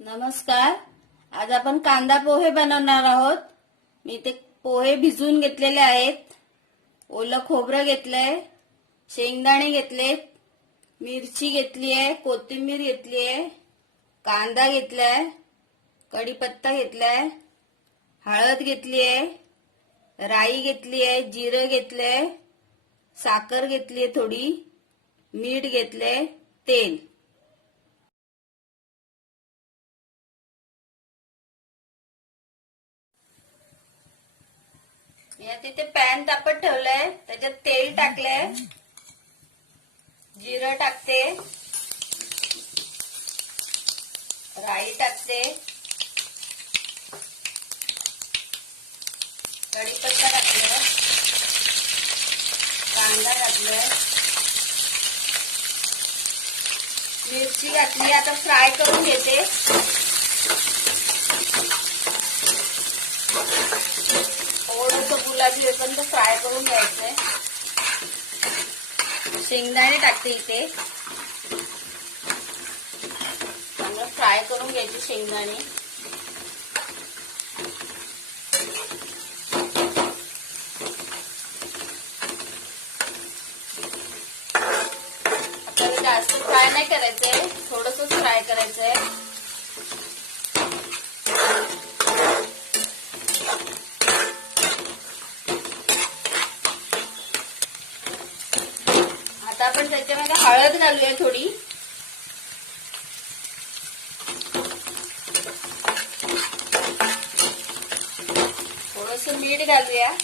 नमस्कार. आज आपण कांदा पोहे बनवणार आहोत. मी ते पोहे भिजवून घेतलेले आहेत. ओलं खोबरं घेतलंय, शेंगदाणे घेतलेत, मिरची घेतली आहे, कोथिंबीर घेतली आहे, कांदा घेतलाय, कढीपत्ता घेतलाय, हळद घेतली आहे, राई घेतली आहे, जिरं घेतलंय, साखर घेतली आहे थोडी, मीठ घेतलंय, तेल. या तिथे पॅन तापत ठेवलंय, त्याच्यात तेल टाकलंय, जिरं टाकते, राई टाकते, कढीपत्ता टाकलाय, कांदा घातलाय, मिरची घातली. आता फ्राय करून घेते. थोडंसं गुलाबी होईपर्यंत फ्राय करून घ्यायचंय. शेंगदाणे टाकते इथे, चांगलं फ्राय करून घ्यायचे शेंगदाणे. आपल्याला जास्त फ्राय नाही करायचंय, थोडंसं फ्राय करायचंय. आता आपण त्याच्यामध्ये हळद घालूया थोडी. थोडंसं मीठ घालूया.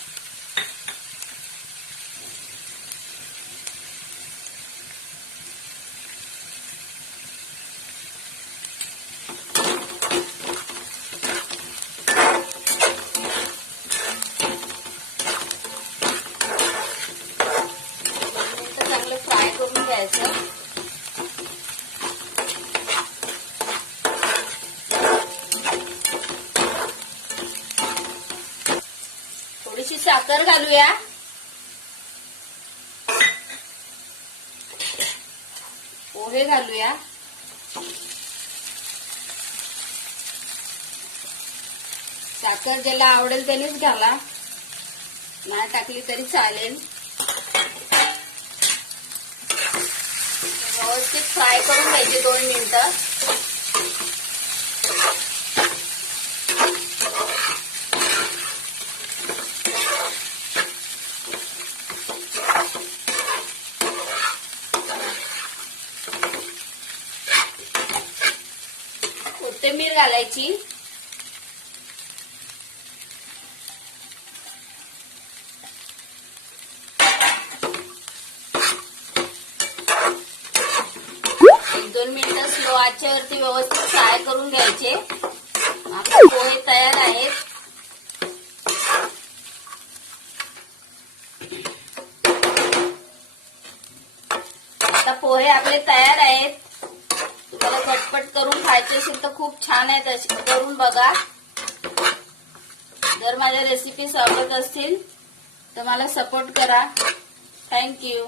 फ्राय करून घ्यायचं. थोडीशी साखर घालूया. पोहे घालूया. साखर ज्याला आवडेल त्यानेच घाला, नाही टाकली तरी चालेल. व्यवस्थित फ्राय करून घ्यायचे 2 मिनिटं. कोथिंबीर घालायची. दोन मिनिटं स्लो आचेवरती व्यवस्थित फ्राय करून घ्यायचे. आपले पोहे तयार आहेत. आता पोहे आपले तयार आहेत. तुम्हाला झटपट करून खायचे असेल तर खूप छान आहेत, असे करून बघा. जर माझ्या रेसिपीज आवडत असतील तर मला सपोर्ट करा. थँक्यू.